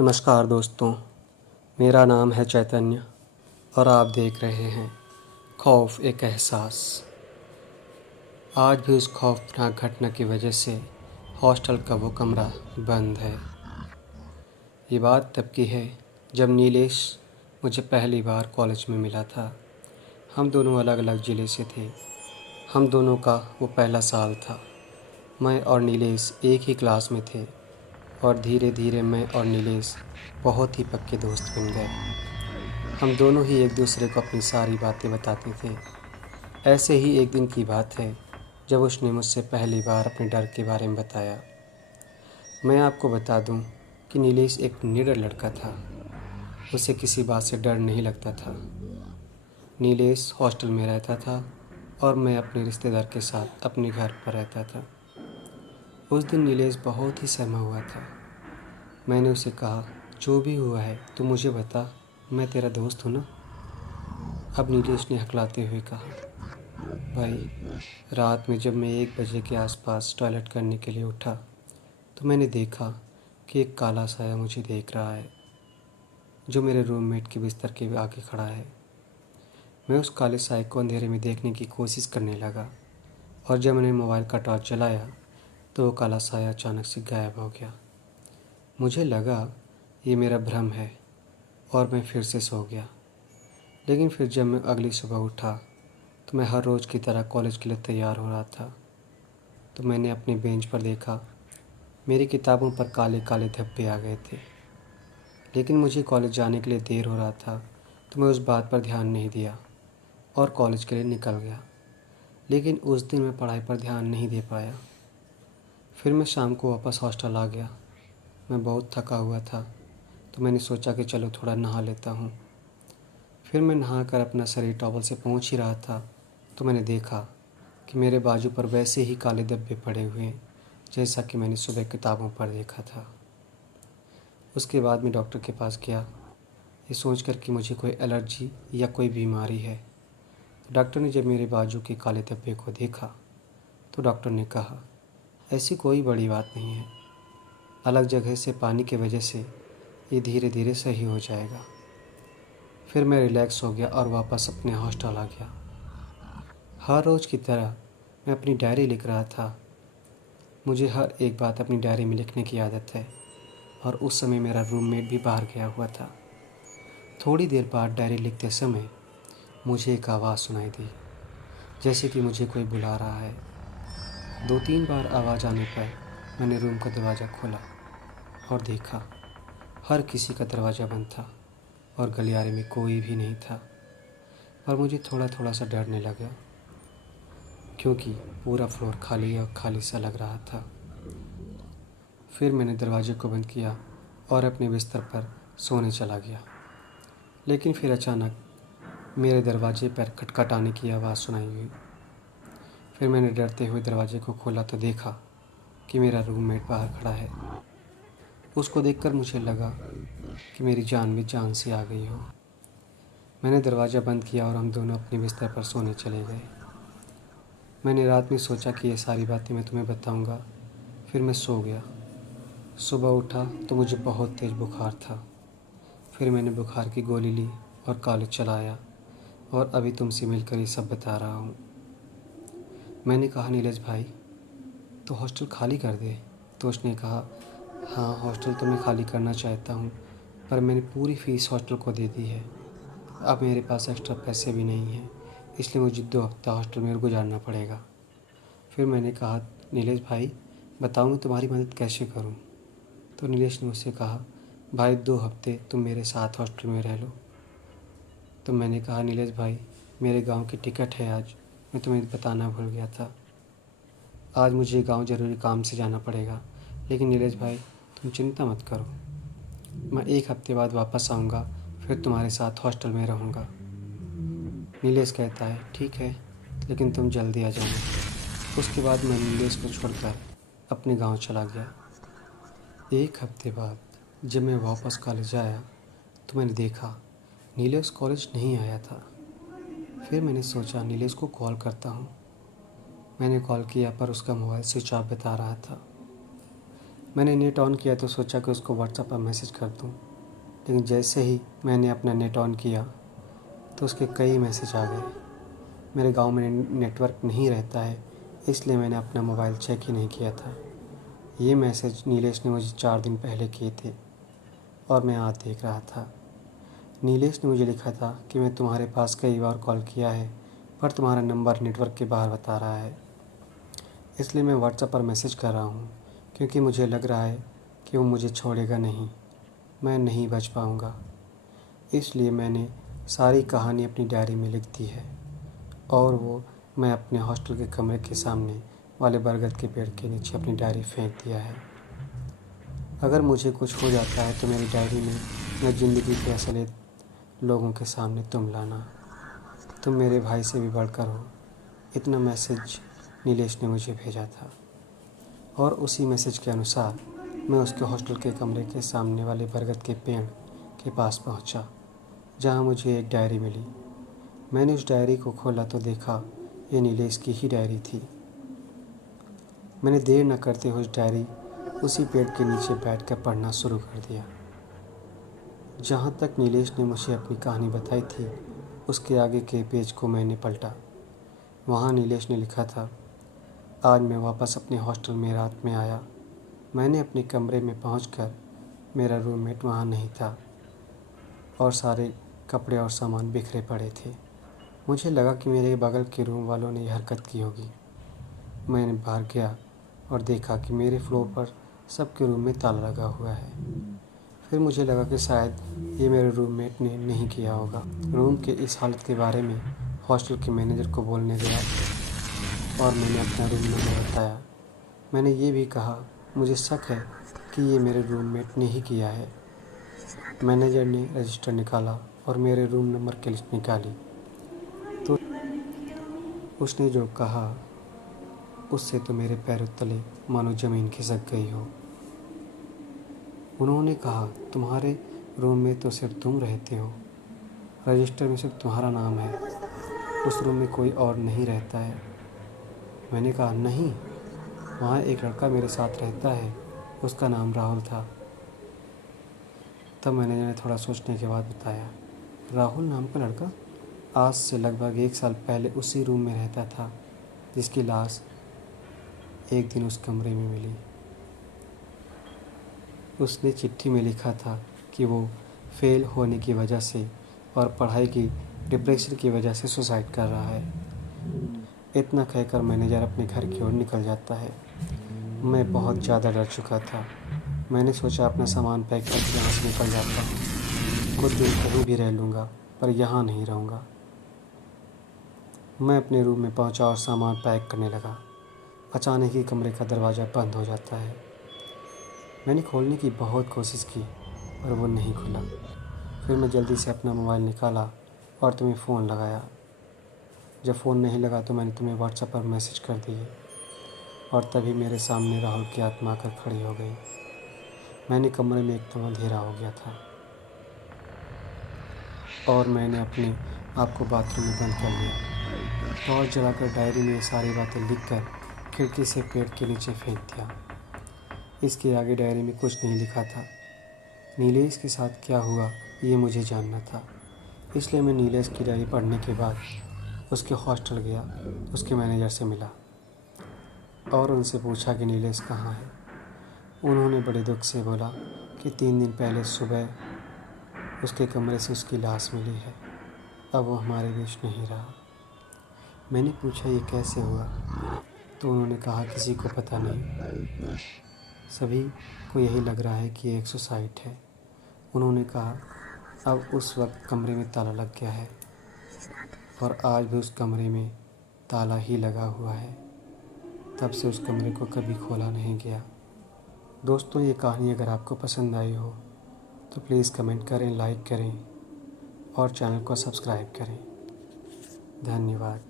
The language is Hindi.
नमस्कार दोस्तों, मेरा नाम है चैतन्य और आप देख रहे हैं खौफ एक एहसास। आज भी उस खौफनाक घटना की वजह से हॉस्टल का वो कमरा बंद है। ये बात तब की है जब नीलेश मुझे पहली बार कॉलेज में मिला था। हम दोनों अलग अलग ज़िले से थे। हम दोनों का वो पहला साल था। मैं और नीलेश एक ही क्लास में थे और धीरे धीरे मैं और नीलेश बहुत ही पक्के दोस्त बन गए। हम दोनों ही एक दूसरे को अपनी सारी बातें बताते थे। ऐसे ही एक दिन की बात है जब उसने मुझसे पहली बार अपने डर के बारे में बताया। मैं आपको बता दूं कि नीलेश एक निडर लड़का था। उसे किसी बात से डर नहीं लगता था। नीलेश हॉस्टल में रहता था और मैं अपने रिश्तेदार के साथ अपने घर पर रहता था। उस दिन नीलेश बहुत ही सहमा हुआ था। मैंने उसे कहा, जो भी हुआ है तू मुझे बता, मैं तेरा दोस्त हूँ ना। अब नीलेश ने हकलाते हुए कहा, भाई, रात में जब मैं 1 बजे के आसपास टॉयलेट करने के लिए उठा तो मैंने देखा कि एक काला साया मुझे देख रहा है जो मेरे रूममेट के बिस्तर के आगे खड़ा है। मैं उस काले साए को अंधेरे में देखने की कोशिश करने लगा और जब मैंने मोबाइल का टॉर्च जलाया तो वो काला साया अचानक से गायब हो गया। मुझे लगा ये मेरा भ्रम है और मैं फिर से सो गया। लेकिन फिर जब मैं अगली सुबह उठा तो मैं हर रोज़ की तरह कॉलेज के लिए तैयार हो रहा था। तो मैंने अपनी बेंच पर देखा, मेरी किताबों पर काले काले धब्बे आ गए थे। लेकिन मुझे कॉलेज जाने के लिए देर हो रहा था तो मैं उस बात पर ध्यान नहीं दिया और कॉलेज के लिए निकल गया। लेकिन उस दिन मैं पढ़ाई पर ध्यान नहीं दे पाया। फिर मैं शाम को वापस हॉस्टल आ गया। मैं बहुत थका हुआ था तो मैंने सोचा कि चलो थोड़ा नहा लेता हूँ। फिर मैं नहाकर अपना शरीर टॉवल से पोंछ ही रहा था तो मैंने देखा कि मेरे बाजू पर वैसे ही काले धब्बे पड़े हुए हैं जैसा कि मैंने सुबह किताबों पर देखा था। उसके बाद मैं डॉक्टर के पास गया, ये सोचकर कि मुझे कोई एलर्जी या कोई बीमारी है। तो डॉक्टर ने जब मेरे बाजू के काले धब्बे को देखा तो डॉक्टर ने कहा, ऐसी कोई बड़ी बात नहीं है, अलग जगह से पानी की वजह से ये धीरे धीरे सही हो जाएगा। फिर मैं रिलैक्स हो गया और वापस अपने हॉस्टल आ गया। हर रोज़ की तरह मैं अपनी डायरी लिख रहा था। मुझे हर एक बात अपनी डायरी में लिखने की आदत है और उस समय मेरा रूममेट भी बाहर गया हुआ था। थोड़ी देर बाद डायरी लिखते समय मुझे एक आवाज़ सुनाई दी, जैसे कि मुझे कोई बुला रहा है। 2-3 बार आवाज़ आने पर मैंने रूम का दरवाज़ा खोला और देखा हर किसी का दरवाज़ा बंद था और गलियारे में कोई भी नहीं था। पर मुझे थोड़ा थोड़ा सा डरने लगा क्योंकि पूरा फ्लोर खाली और खाली सा लग रहा था। फिर मैंने दरवाजे को बंद किया और अपने बिस्तर पर सोने चला गया। लेकिन फिर अचानक मेरे दरवाजे पर खटखटाने की आवाज़ सुनाई हुई। फिर मैंने डरते हुए दरवाजे को खोला तो देखा कि मेरा रूममेट बाहर खड़ा है। उसको देखकर मुझे लगा कि मेरी जान भी जान से आ गई हो। मैंने दरवाज़ा बंद किया और हम दोनों अपने बिस्तर पर सोने चले गए। मैंने रात में सोचा कि ये सारी बातें मैं तुम्हें बताऊंगा। फिर मैं सो गया। सुबह उठा तो मुझे बहुत तेज़ बुखार था। फिर मैंने बुखार की गोली ली और कॉलेज चला आया और अभी तुमसे मिलकर ये सब बता रहा हूँ। मैंने कहा, नीलेश भाई, तो हॉस्टल खाली कर दे। तो उसने कहा, हाँ, हॉस्टल तो मैं खाली करना चाहता हूँ, पर मैंने पूरी फ़ीस हॉस्टल को दे दी है। अब मेरे पास एक्स्ट्रा पैसे भी नहीं हैं, इसलिए मुझे 2 हफ्ता हॉस्टल में गुजारना पड़ेगा। फिर मैंने कहा, नीलेश भाई, बताओ मैं तुम्हारी मदद कैसे करूँ। तो नीलेश ने मुझसे कहा, भाई, 2 हफ्ते तुम मेरे साथ हॉस्टल में रह लो। तो मैंने कहा, नीलेश भाई, मेरे गांव की टिकट है आज, मैं तुम्हें बताना भूल गया था। आज मुझे गांव ज़रूरी काम से जाना पड़ेगा। लेकिन नीलेश भाई, तुम चिंता मत करो, मैं 1 हफ्ते बाद वापस आऊँगा, फिर तुम्हारे साथ हॉस्टल में रहूँगा। नीलेश कहता है, ठीक है, लेकिन तुम जल्दी आ जाना। उसके बाद मैं नीलेश को छोड़कर अपने गांव चला गया। 1 हफ्ते बाद जब मैं वापस कॉलेज आया तो मैंने देखा नीलेश कॉलेज नहीं आया था। फिर मैंने सोचा नीलेश को कॉल करता हूँ। मैंने कॉल किया पर उसका मोबाइल स्विच ऑफ बता रहा था। मैंने नेट ऑन किया तो सोचा कि उसको व्हाट्सएप पर मैसेज कर दूँ, लेकिन जैसे ही मैंने अपना नेट ऑन किया तो उसके कई मैसेज आ गए। मेरे गांव में नेटवर्क नहीं रहता है, इसलिए मैंने अपना मोबाइल चेक ही नहीं किया था। ये मैसेज नीलेश ने मुझे 4 दिन पहले किए थे और मैं आज देख रहा था। नीलेश ने मुझे लिखा था कि मैं तुम्हारे पास कई बार कॉल किया है, पर तुम्हारा नंबर नेटवर्क के बाहर बता रहा है, इसलिए मैं व्हाट्सएप पर मैसेज कर रहा हूँ, क्योंकि मुझे लग रहा है कि वो मुझे छोड़ेगा नहीं, मैं नहीं बच पाऊँगा। इसलिए मैंने सारी कहानी अपनी डायरी में लिख दी है और वो मैं अपने हॉस्टल के कमरे के सामने वाले बरगद के पेड़ के नीचे अपनी डायरी फेंक दिया है। अगर मुझे कुछ हो जाता है तो मेरी डायरी में मैं ज़िंदगी के असली लोगों के सामने तुम लाना, तुम मेरे भाई से भी बढ़कर हो। इतना मैसेज नीलेश ने मुझे भेजा था और उसी मैसेज के अनुसार मैं उसके हॉस्टल के कमरे के सामने वाले बरगद के पेड़ के पास पहुंचा, जहां मुझे एक डायरी मिली। मैंने उस डायरी को खोला तो देखा ये नीलेश की ही डायरी थी। मैंने देर न करते हुए उस डायरी उसी पेड़ के नीचे बैठकर पढ़ना शुरू कर दिया। जहाँ तक नीलेश ने मुझे अपनी कहानी बताई थी, उसके आगे के पेज को मैंने पलटा। वहाँ नीलेश ने लिखा था, आज मैं वापस अपने हॉस्टल में रात में आया। मैंने अपने कमरे में पहुंचकर मेरा रूममेट वहाँ नहीं था और सारे कपड़े और सामान बिखरे पड़े थे। मुझे लगा कि मेरे बगल के रूम वालों ने यह हरकत की होगी। मैंने बाहर गया और देखा कि मेरे फ्लोर पर सबके रूम में ताला लगा हुआ है। फिर मुझे लगा कि शायद ये मेरे रूममेट ने नहीं किया होगा। रूम के इस हालत के बारे में हॉस्टल के मैनेजर को बोलने गया और मैंने अपना रूम नंबर बताया। मैंने ये भी कहा मुझे शक है कि ये मेरे रूममेट ने ही किया है। मैनेजर ने रजिस्टर निकाला और मेरे रूम नंबर की लिस्ट निकाली तो उसने जो कहा उससे तो मेरे पैरों तले मानो ज़मीन खिसक गई हो। उन्होंने कहा, तुम्हारे रूम में तो सिर्फ तुम रहते हो, रजिस्टर में सिर्फ तुम्हारा नाम है, उस रूम में कोई और नहीं रहता है। मैंने कहा, नहीं, वहाँ एक लड़का मेरे साथ रहता है, उसका नाम राहुल था। तब मैनेजर ने थोड़ा सोचने के बाद बताया, राहुल नाम का लड़का आज से लगभग 1 साल पहले उसी रूम में रहता था जिसकी लाश एक दिन उस कमरे में मिली। उसने चिट्ठी में लिखा था कि वो फेल होने की वजह से और पढ़ाई की डिप्रेशन की वजह से सुसाइड कर रहा है। इतना कहकर मैनेजर अपने घर की ओर निकल जाता है। मैं बहुत ज़्यादा डर चुका था। मैंने सोचा अपना सामान पैक करके यहाँ से निकल जाता हूँ। कुछ दिन कहीं भी रह लूँगा, पर यहाँ नहीं रहूँगा। मैं अपने रूम में पहुँचा और सामान पैक करने लगा। अचानक ही कमरे का दरवाज़ा बंद हो जाता है। मैंने खोलने की बहुत कोशिश की, पर वो नहीं खुला। फिर मैं जल्दी से अपना मोबाइल निकाला और तुम्हें फ़ोन लगाया। जब फ़ोन नहीं लगा तो मैंने तुम्हें व्हाट्सएप पर मैसेज कर दिए और तभी मेरे सामने राहुल की आत्मा आकर खड़ी हो गई। मैंने कमरे में एकदम अंधेरा हो गया था और मैंने अपने आप को बाथरूम में बंद कर लिया। टॉर्च जलाकर डायरी में ये सारी बातें लिखकर खिड़की से पेड़ के नीचे फेंक दिया। इसके आगे डायरी में कुछ नहीं लिखा था। नीलेश के साथ क्या हुआ ये मुझे जानना था, इसलिए मैं नीलेश की डायरी पढ़ने के बाद उसके हॉस्टल गया, उसके मैनेजर से मिला और उनसे पूछा कि नीलेश कहाँ है। उन्होंने बड़े दुख से बोला कि 3 दिन पहले सुबह उसके कमरे से उसकी लाश मिली है, अब वो हमारे बीच नहीं रहा। मैंने पूछा ये कैसे हुआ, तो उन्होंने कहा किसी को पता नहीं, सभी को यही लग रहा है कि ये एक सुसाइड है। उन्होंने कहा अब उस वक्त कमरे में ताला लग गया है और आज भी उस कमरे में ताला ही लगा हुआ है। तब से उस कमरे को कभी खोला नहीं गया। दोस्तों, ये कहानी अगर आपको पसंद आई हो तो प्लीज़ कमेंट करें, लाइक करें और चैनल को सब्सक्राइब करें। धन्यवाद।